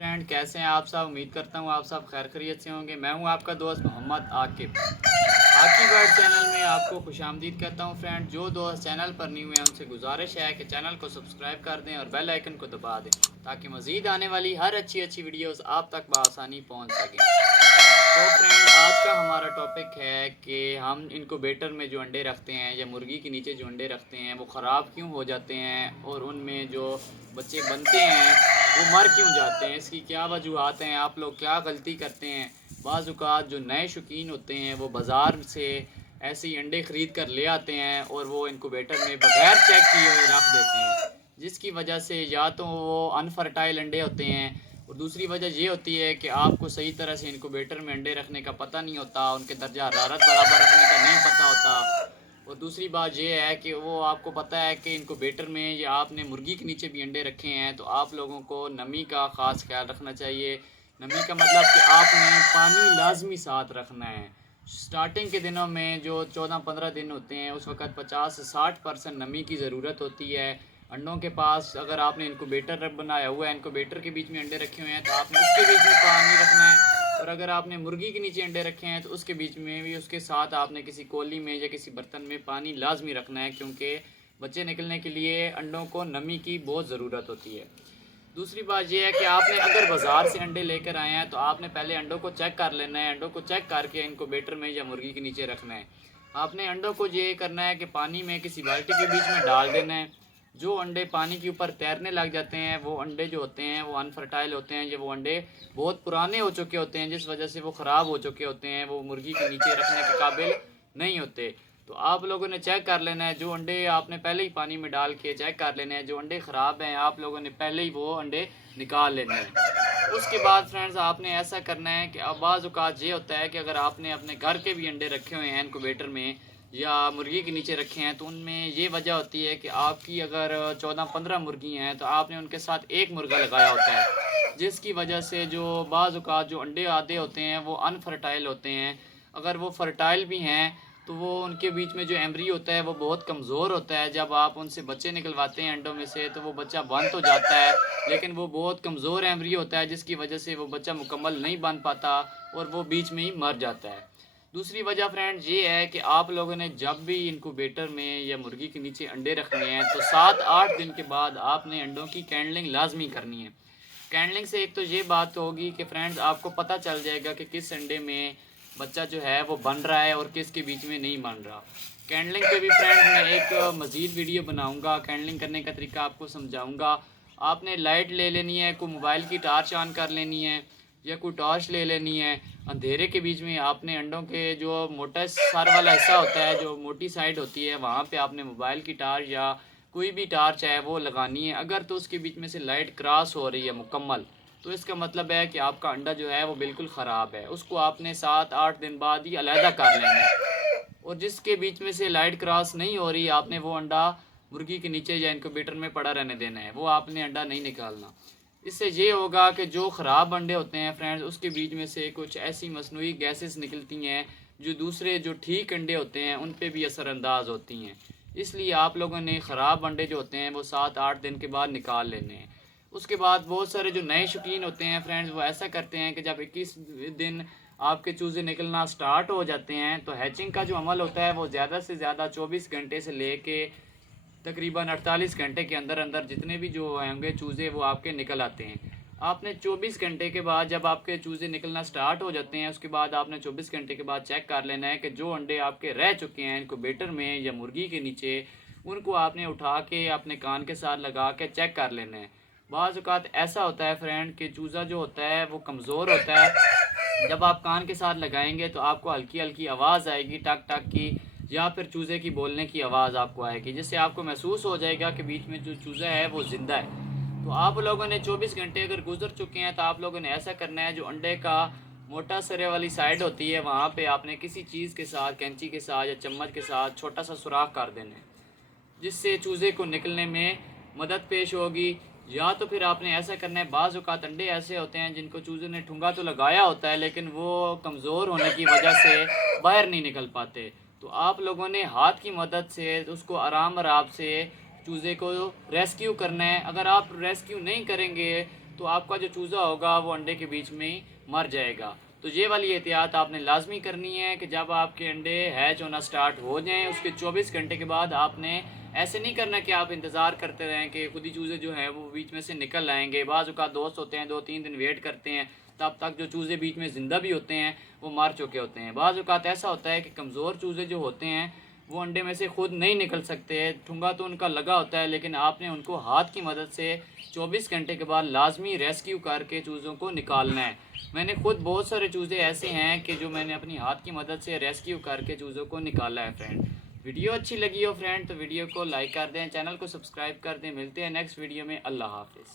Friend, कैसे हैं आप सब। उम्मीद करता हूँ आप सब खैर खैरियत से होंगे। मैं हूँ आपका दोस्त मोहम्मद आकिब। आकिब वर्ड चैनल में आपको खुशामदीद कहता हूँ। फ्रेंड, जो दोस्त चैनल पर न्यू हैं उनसे गुजारिश है कि चैनल को सब्सक्राइब कर दें और बेल आइकन को दबा दें ताकि मज़ीद आने वाली हर अच्छी अच्छी वीडियोस आप तक बआसानी पहुँच सकें। तो फ्रेंड, आज का हमारा टॉपिक है कि हम इनक्यूबेटर में जो अंडे रखते हैं या मुर्गी के नीचे जो अंडे रखते हैं वो ख़राब क्यों हो जाते हैं और उनमें जो बच्चे बनते हैं वो मर क्यों जाते हैं। इसकी क्या वजूहत हैं, आप लोग क्या गलती करते हैं। बाज़ औक़ात जो नए शौकीन होते हैं वो बाज़ार से ऐसे ही अंडे ख़रीद कर ले आते हैं और वो इनक्यूबेटर में बग़ैर चेक किए हुए रख देते हैं, जिसकी वजह से या तो वो अनफर्टाइल अंडे होते हैं और दूसरी वजह ये होती है कि आपको सही तरह से इनक्यूबेटर में अंडे रखने का पता नहीं होता, उनके दर्जा हरारत बराबर रखने का नहीं पता होता। और दूसरी बात ये है कि वो आपको पता है कि इनक्यूबेटर में या आपने मुर्गी के नीचे भी अंडे रखे हैं तो आप लोगों को नमी का ख़ास ख्याल रखना चाहिए। नमी का मतलब कि आपने पानी लाजमी साथ रखना है। स्टार्टिंग के दिनों में जो 14-15 दिन होते हैं उस वक़्त 50 से 60% नमी की ज़रूरत होती है अंडों के पास। अगर आपने इनक्यूबेटर बनाया हुआ है, इनक्यूबेटर के बीच में अंडे रखे हुए हैं तो आपने उसके बीच में पानी रखना है। और अगर आपने मुर्गी के नीचे अंडे रखे हैं तो उसके बीच में भी उसके साथ आपने किसी कोली में या किसी बर्तन में पानी लाजमी रखना है, क्योंकि बच्चे निकलने के लिए अंडों को नमी की बहुत ज़रूरत होती है। दूसरी बात यह है कि आपने अगर बाज़ार से अंडे लेकर आए हैं तो आपने पहले अंडों को चेक कर लेना है। अंडों को चेक करके इनक्यूबेटर में या मुर्गी के नीचे रखना है। आपने अंडों को ये करना है कि पानी में किसी बाल्टी के बीच में डाल देना है। जो अंडे पानी के ऊपर तैरने लग जाते हैं वो अंडे जो होते हैं वो अनफर्टाइल होते हैं, ये वो अंडे बहुत पुराने हो चुके होते हैं, जिस वजह से वो ख़राब हो चुके होते हैं, वो मुर्गी के नीचे रखने के काबिल नहीं होते। तो आप लोगों ने चेक कर लेना है, जो अंडे आपने पहले ही पानी में डाल के चेक कर लेने हैं, जो अंडे ख़राब हैं आप लोगों ने पहले ही वो अंडे निकाल लेने हैं। उसके बाद फ्रेंड्स आपने ऐसा करना है कि अब बाज़ औक़ात ये होता है कि अगर आपने अपने घर के भी अंडे रखे हुए हैं इनक्यूबेटर में या मुर्गी के नीचे रखे हैं तो उनमें ये वजह होती है कि आपकी अगर 14-15 मुर्गी हैं तो आपने उनके साथ एक मुर्गा लगाया होता है, जिसकी वजह से जो बाज़ औक़ात जो अंडे आते होते हैं वो अनफर्टाइल होते हैं। अगर वो फर्टाइल भी हैं तो वो उनके बीच में जो एम्ब्री होता है वो बहुत कमज़ोर होता है। जब आप उनसे बच्चे निकलवाते हैं अंडों में से तो वो बच्चा बन तो जाता है, लेकिन वो बहुत कमज़ोर एम्ब्री होता है, जिसकी वजह से वो बच्चा मुकम्मल नहीं बन पाता और वो बीच में ही मर जाता है। दूसरी वजह फ्रेंड्स ये है कि आप लोगों ने जब भी इनक्यूबेटर में या मुर्गी के नीचे अंडे रखने हैं तो 7-8 दिन के बाद आपने अंडों की कैंडलिंग लाजमी करनी है। कैंडलिंग से एक तो ये बात होगी कि फ्रेंड्स आपको पता चल जाएगा कि किस अंडे में बच्चा जो है वो बन रहा है और किसके बीच में नहीं बन रहा। कैंडलिंग पे भी फ्रेंड्स मैं एक मज़ीद वीडियो बनाऊंगा, कैंडलिंग करने का तरीका आपको समझाऊंगा। आपने लाइट ले लेनी है, कोई मोबाइल की टार्च ऑन कर लेनी है या कोई टॉर्च ले लेनी है। अंधेरे के बीच में आपने अंडों के जो मोटा सर वाला हिस्सा होता है, जो मोटी साइड होती है, वहाँ पे आपने मोबाइल की टार्च या कोई भी टार्च है वो लगानी है। अगर तो उसके बीच में से लाइट क्रॉस हो रही है मुकम्मल तो इसका मतलब है कि आपका अंडा जो है वो बिल्कुल ख़राब है, उसको आपने 7-8 दिन बाद ही अलहदा कर लेना है। और जिसके बीच में से लाइट क्रॉस नहीं हो रही आपने वो अंडा मुर्गी के नीचे या इनक्यूबेटर में पड़ा रहने देना है, वो आपने अंडा नहीं निकालना। इससे ये होगा कि जो ख़राब अंडे होते हैं फ्रेंड्स उसके बीच में से कुछ ऐसी मसनूई गैसेस निकलती हैं जो दूसरे जो ठीक अंडे होते हैं उन पे भी असरअंदाज होती हैं। इसलिए आप लोगों ने ख़राब अंडे जो होते हैं वो 7-8 दिन के बाद निकाल लेने हैं। उसके बाद बहुत सारे जो नए शौकीन होते हैं फ्रेंड्स वो ऐसा करते हैं कि जब 21 दिन आपके चूज़े निकलना स्टार्ट हो जाते हैं तो हैचिंग का जो अमल होता है वो ज़्यादा से ज़्यादा 24 घंटे से लेके तकरीबन 48 घंटे के अंदर अंदर जितने भी जो होंगे चूज़े वो आपके निकल आते हैं। आपने 24 घंटे के बाद जब आपके चूज़े निकलना स्टार्ट हो जाते हैं उसके बाद आपने 24 घंटे के बाद चेक कर लेना है कि जो अंडे आपके रह चुके हैं इनक्यूबेटर में या मुर्गी के नीचे उनको आपने उठा के अपने कान के साथ लगा के चेक कर लेना है। बाज़ औक़ात ऐसा होता है फ्रेंड कि चूज़ा जो होता है वो कमज़ोर होता है। जब आप कान के साथ लगाएंगे तो आपको हल्की हल्की आवाज़ आएगी टक टक की, या फिर चूज़े की बोलने की आवाज़ आपको आएगी, जिससे आपको महसूस हो जाएगा कि बीच में जो चूज़ा है वो ज़िंदा है। तो आप लोगों ने 24 घंटे अगर गुजर चुके हैं तो आप लोगों ने ऐसा करना है, जो अंडे का मोटा सरे वाली साइड होती है वहाँ पे आपने किसी चीज़ के साथ, कैंची के साथ या चम्मच के साथ छोटा सा सुराख कर देना है, जिससे चूज़े को निकलने में मदद पेश होगी। या तो फिर आपने ऐसा करना है, बाज़ औक़ात अंडे ऐसे होते हैं जिनको चूज़े ने ठुंगा तो लगाया होता है लेकिन वो कमज़ोर होने की वजह से बाहर नहीं निकल पाते, तो आप लोगों ने हाथ की मदद से उसको आराम आराम से चूज़े को रेस्क्यू करना है। अगर आप रेस्क्यू नहीं करेंगे तो आपका जो चूज़ा होगा वो अंडे के बीच में ही मर जाएगा। तो ये वाली एहतियात आपने लाजमी करनी है कि जब आपके अंडे हैच होना स्टार्ट हो जाएं उसके 24 घंटे के बाद आपने ऐसे नहीं करना कि आप इंतज़ार करते रहें कि खुद ही चूज़े जो हैं वो बीच में से निकल आएंगे। बाज़ औक़ात दोस्त होते हैं 2-3 दिन वेट करते हैं, तब तक जो चूज़े बीच में ज़िंदा भी होते हैं वो मर चुके होते हैं। बाज़ औक़ात ऐसा होता है कि कमज़ोर चूज़े जो होते हैं वो अंडे में से खुद नहीं निकल सकते, ठुंगा तो उनका लगा होता है, लेकिन आपने उनको हाथ की मदद से 24 घंटे के बाद लाजमी रेस्क्यू करके चूज़ों को निकालना है। मैंने खुद बहुत सारे चूज़े ऐसे हैं कि जो मैंने अपनी हाथ की मदद से रेस्क्यू करके चूज़ों को निकाला है। फ्रेंड, वीडियो अच्छी लगी हो फ्रेंड तो वीडियो को लाइक कर दें, चैनल को सब्सक्राइब कर दें। मिलते हैं नेक्स्ट वीडियो में। अल्लाह हाफिज़।